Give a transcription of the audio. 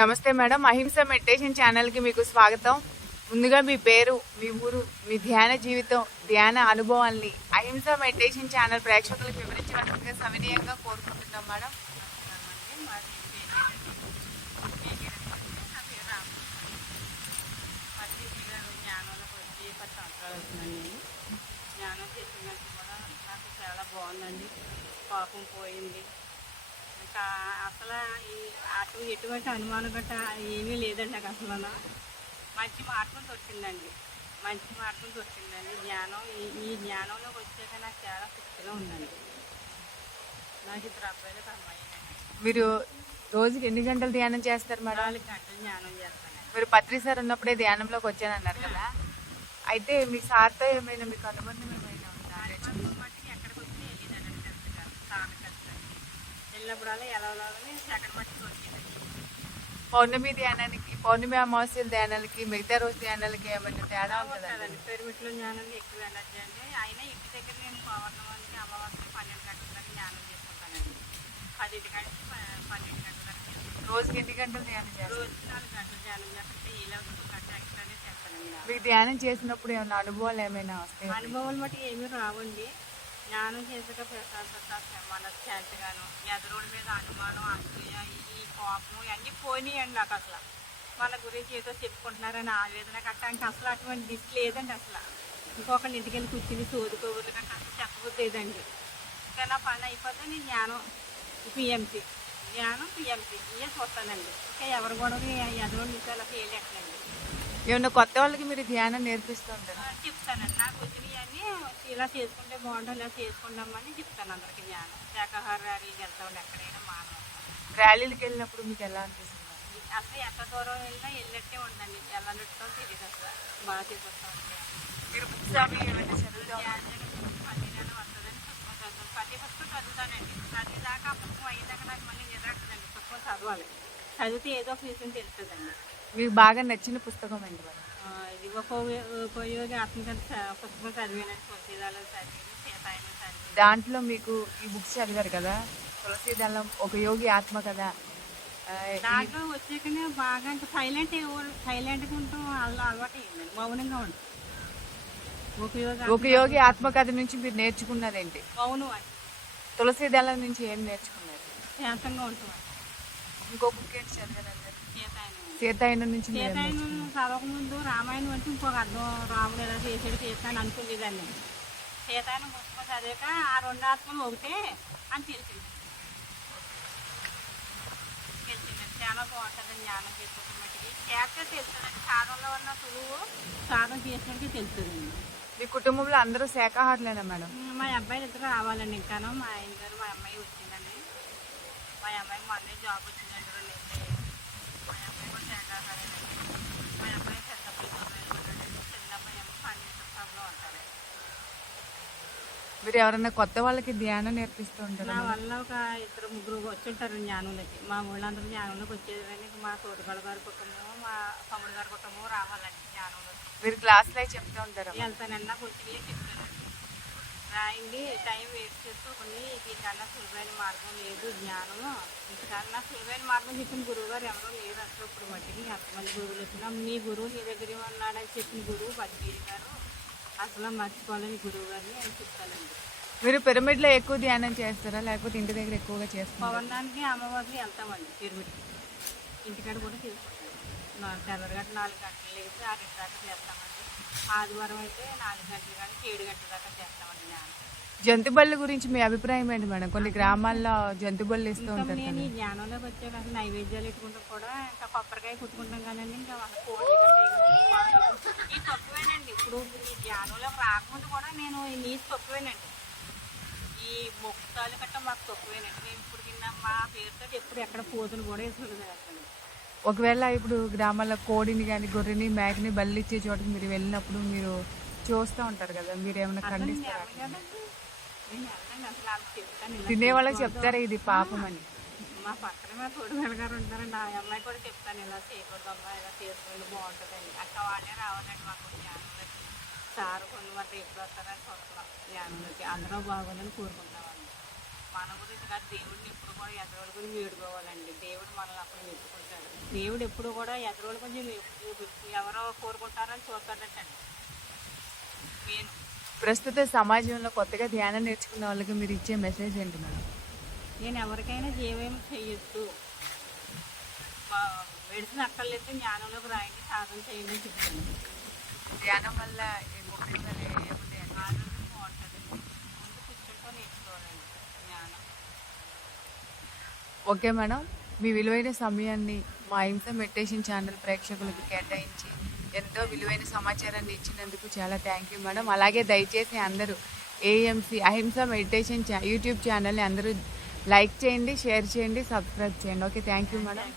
నమస్తే మేడం, అహింస meditation channel కి మీకు స్వాగతం. ముందుగా మీ పేరు, మీ ఊరు, మీ ధ్యాన జీవితం, ధ్యాన అనుభవాల్ని అహింస మెడిటేషన్ ఛానల్ ప్రేక్షకులకు వివరించవలసిందిగా సవినీయంగా కోరుకుంటున్నాం మేడం. జ్ఞానం చేసినట్టు కూడా నాకు చాలా బాగుందండి. పాపం పోయింది. ఇంకా అసలు ఎటువంటి అనుమానం గట్ట ఏమీ లేదండి. నాకు అసలు మంచి మార్గం దొరికిందండి. జ్ఞానం ఈ జ్ఞానంలోకి వచ్చాక నాకు చాలా తృప్తిగా ఉందండి. నాకు ఇద్దరు అబ్బాయిలు అమ్మాయి. మీరు రోజుకి ఎన్ని గంటలు ధ్యానం చేస్తారు మేడం? 4 గంటలు ధ్యానం చేస్తాను. మీరు పత్రి సార్ ఉన్నప్పుడే ధ్యానంలోకి వచ్చానన్నారు కదా, అయితే మీ సార్తో ఏమైనా మీకు అనుబంధం ఏమైనా ఉందా? మట్టికి ఎక్కడికి వచ్చి వెళ్ళేదాన్ని కరెక్ట్గా సార్ కలిసి వెళ్ళినప్పుడల్లా ఎలా ఎక్కడ మట్టికి వచ్చేదండి. పౌర్ణమి ధ్యానానికి, పౌర్ణమి అమావాస్యల ధ్యానాలకి, మిగతా రోజు ధ్యానాలకి ఏమైనా తేడా ఉంటుందండి? పిరమిడ్లో జ్ఞానం ఎక్కువ ఎనర్జీ అండి. అయినా ఇంటి దగ్గర నేను పౌర్ణమానికి అమావాస్య 12 గంటల దాకా జ్ఞానం చేసుకుంటానండి. 10 గంటల 12 గంటల దాకా. రోజుకి ఎన్ని గంటలు ధ్యానం చేస్తారు? రోజు 4 గంటలు ధ్యానం చేస్తుంటే ఇలా 1 గంట ఎక్స్ట్రానే చేస్తానండి. మీకు ధ్యానం చేసినప్పుడు ఏమైనా అనుభవాలు ఏమైనా వస్తాయి? అనుభవాలు మట్టి ఏమీ రావండి. జ్ఞానం చేసాక ప్రశాంతత, మనశ్శాంతిగాను, ఎదురోడి మీద అనుమానం, అసూయ, ఈ కోపం ఇవన్నీ పోనీయండి. నాకు అసలు మన గురించి ఏదో చెప్పుకుంటున్నారని ఆవేదన గట్ట ఇంకా అసలు అటువంటి దిశ లేదండి. అసలు ఇంకొకళ్ళ ఇంటికి వెళ్ళి కూర్చుని సోదుకోబుర్లు గట్ట అసలు చెప్పబుద్దేదండి. ఇంకా నా పని అయిపోతే నేను పిఎంసి ఇవే చూస్తానండి. ఇంకా ఎవరు కూడా ఎదురోడి నుంచి అలా చేయలేకండి. ఏమన్నా కొత్త వాళ్ళకి మీరు ధ్యానం నేర్పిస్తూ ఉంటారు? చెప్తానండి. నాకు వచ్చినవన్నీ ఇలా చేసుకుంటే బాగుంటుంది, ఇలా చేసుకుంటామని చెప్తాను అందరికి. జ్ఞానం శాఖాహార ర్యాలీకి వెళ్తామండి. ఎక్కడైనా మానవ ర్యాలీలకు వెళ్ళినప్పుడు మీకు ఎలా అనిపిస్తుంది? అసలు ఎంత దూరం వెళ్ళినా వెళ్ళినట్టే ఉందండి. వెళ్ళనట్టుతో తెలియదు. అసలు బాగా తీసుకొస్తా ఉంటాయి. మీరు బుక్స్ అవి ఏమైనా చదువుతాం? ప్రతి నెల వస్తుందని పుస్తకం చదువుతాను. ప్రతి పుస్తకం చదువుతానండి. ప్రతి దాకా ఆ పుస్తకం అయ్యేదాకా నాకు మళ్ళీ నిద్రస్తుందండి. పుస్తకం చదవాలి. చదివితే ఏదో ఒక విషయం తెలుస్తుందండి. మీకు బాగా నచ్చిన పుస్తకం ఏంటి మేడం? ఇది ఉపయోగి ఆత్మకథ పుస్తకం చదివానండి. తులసీదాలు చదివి, సీతాయనం చదివి. దాంట్లో మీకు ఈ బుక్స్ చదివారు కదా, తులసీదళం, ఒక యోగి ఆత్మ కదా, దాంట్లో వచ్చాకనే బాగా ఇంకా సైలెంట్గా ఉంటాం. అలవాటు అయ్యిందండి. మౌనంగా ఉంటాం. ఒక యోగి ఆత్మకథ నుంచి మీరు నేర్చుకున్నది ఏంటి? మౌనం అని. తులసీదళం నుంచి ఏం నేర్చుకున్నారు? శాంతంగా ఉంటాం. ఇంకో బుక్ ఏంటి చదివారండి? సీతాయనం. సీతాయనం నుంచి సీతాయనం చదవకముందు రామాయణం అంటే ఇంకొక అర్థం, రాముడు ఎలా చేసాడు సీతాన్ని అనుకునేదాన్ని. సీతాయనం పుస్తకం చదివాక ఆ 2 ఆత్మలు ఒకటే అని తెలిసింది. చాలా బాగుంటుంది జ్ఞానం చేసుకుంటే మట్టికి. చేస్తే తెలుస్తుందండి. సాధనలో ఉన్న సులువు సాధన చేసినట్టు తెలుస్తుందండి. మీ కుటుంబంలో అందరూ శాఖాహారులేనా మేడం? మా అబ్బాయిలు ఇద్దరు రావాలండి. ఇంకాను మా ఆయన గారు, మా అమ్మాయి వచ్చిందండి. మా అమ్మాయికి మొన్నే జాబ్ వచ్చిందండి. 2 నెలలు. మా అమ్మాయి కూడా శాఖాహారేనండి. మా అమ్మాయి పెద్ద అబ్బాయి ఉంటాడండి. చిన్న అబ్బాయి ఏమో ఫర్నిచర్ షాప్లో ఉంటాడు. మీరు ఎవరైనా కొత్త వాళ్ళకి ధ్యానం నేర్పిస్తూ ఉంటారు? నా వల్ల ఒక 2-3 వచ్చి ఉంటారు జ్ఞానంలోకి. మా ఊళ్ళందరూ జ్ఞానంలోకి వచ్చేదాన్ని. మా తోటగాళ్ళ గారి కుటుంబం, మా తమ్ముడు గారి కుటుంబం రావాలండి జ్ఞానంలోకి. మీరు క్లాసులు అవి చెప్తూ ఉంటారు? వెళ్తానన్నా వచ్చినలే చెప్తానండి. రాయండి, టైం వేస్ట్ చేసుకోకండి. దీనికన్నా సులువైన మార్గం లేదు. జ్ఞానము ఇంతకన్నా సులువైన మార్గం చెప్పిన గురువు గారు ఎవరో లేరు అసలు. ఇప్పుడు మట్టికి ఎంతమంది గురువులు వచ్చినా మీ గురువు నీ దగ్గర ఉన్నాడని చెప్పిన గురువు పద్మీరి గారు. అసలు మర్చిపోలేని గురువు గారిని అని చెప్తానండి. మీరు పిరమిడ్లో ఎక్కువ ధ్యానం చేస్తారా, లేకపోతే ఇంటి దగ్గర ఎక్కువగా చేస్తారా? పవనానికి అమ్మవారికి వెళ్తామండి. పిరమిడ్కి ఇంటికాడ కూడా తీసుకుంటాం. తెల్లరగట్ట 4 గంటలు లేచి 6 దాకా చేస్తామండి. ఆదివారం అయితే 4 గంటలు కానీ 7 గంటల దాకా చేస్తామండి జ్ఞానం. జంతుబళ్ళ గురించి మీ అభిప్రాయం ఏంటి మేడం? కొన్ని గ్రామాల్లో జంతుబళ్ళు ఇస్తూ ఉంటారు. నేను ఈ జ్ఞానంలోకి వచ్చాక అసలు నైవేద్యాలు పెట్టుకుంటాం కూడా ఇంకా కొబ్బరికాయ కుట్టుకుంటాం కదండి. ఇంకా వాళ్ళ కోడి ఈ తక్కువేనండి. ఇప్పుడు ఈ జ్ఞానంలోకి రాకముందు కూడా నేను ఈ నీటి తక్కువేనండి. ఈ మొక్కుతాలు గట్ట మాకు తక్కువేనండి. నేను ఇప్పుడు కింద మా పేరుతో ఎప్పుడు ఎక్కడ పోతులు కూడా వేసుకోలేదు అసలు. ఒకవేళ ఇప్పుడు గ్రామాల్లో కోడిని కానీ, గొర్రెని, మేకని బలి ఇచ్చే చోటకి మీరు వెళ్ళినప్పుడు మీరు చూస్తూ ఉంటారు కదా, మీరు ఏమైనా ఖండిస్తారా? తినే వాళ్ళకి చెప్తారా ఇది పాపం అని? మా పక్కన మా తోడు గారు ఉంటారండి. ఆ అమ్మాయి కూడా చెప్తాను, ఇలా చేయకూడదు అమ్మా, ఇలా చేసుకుంటే బాగుంటుందండి. అక్క వాళ్ళే రావాలండి మాకు జ్ఞానంలోకి. సార్ కొన్ని మాట ఎప్పుడు వస్తారని చూస్తున్నాం జ్ఞానంలోకి. అందరూ బాగోదని కోరుకుంటామండి. మన గురించి కాదు, దేవుడిని ఎప్పుడు కూడా ఎదరోళ్ళ గురించి వేడుకోవాలండి. దేవుడు మనల్ని అప్పుడు మెచ్చుకుంటాడు. దేవుడు ఎప్పుడు కూడా ఎదరోళ్ళ గురించి ఎవరో కోరుకుంటారని చూస్తాడటండి నేను. ప్రస్తుత సమాజంలో కొత్తగా ధ్యానం నేర్చుకున్న వాళ్ళకి మీరు ఇచ్చే మెసేజ్ ఏంటి మేడం? నేను ఎవరికైనా ఏమేమి చేయొద్దు, మెడిసిన్ అక్కర్లేదు, జ్ఞానంలోకి రాయండి, సాధన చేయండి అని చెప్తాను. ధ్యానం వల్ల ఉపయోగాలు ఏముంటాయి? ఆరోగ్యం బాగుంటుందండి. ముందు కూర్చుంటూ నేర్చుకోవాలండి జ్ఞానం. ఓకే మేడం, మీ విలువైన సమయాన్ని మా అహింస మెడిటేషన్ ఛానల్ ప్రేక్షకులకు కేటాయించి ఎంతో విలువైన సమాచారాన్ని ఇచ్చినందుకు చాలా థ్యాంక్ యూ మేడం. అలాగే దయచేసి అందరూ ఏఎంసీ అహింస మెడిటేషన్ యూట్యూబ్ ఛానల్ని అందరూ లైక్ చేయండి, షేర్ చేయండి, సబ్స్క్రైబ్ చేయండి. Okay, thank you madam.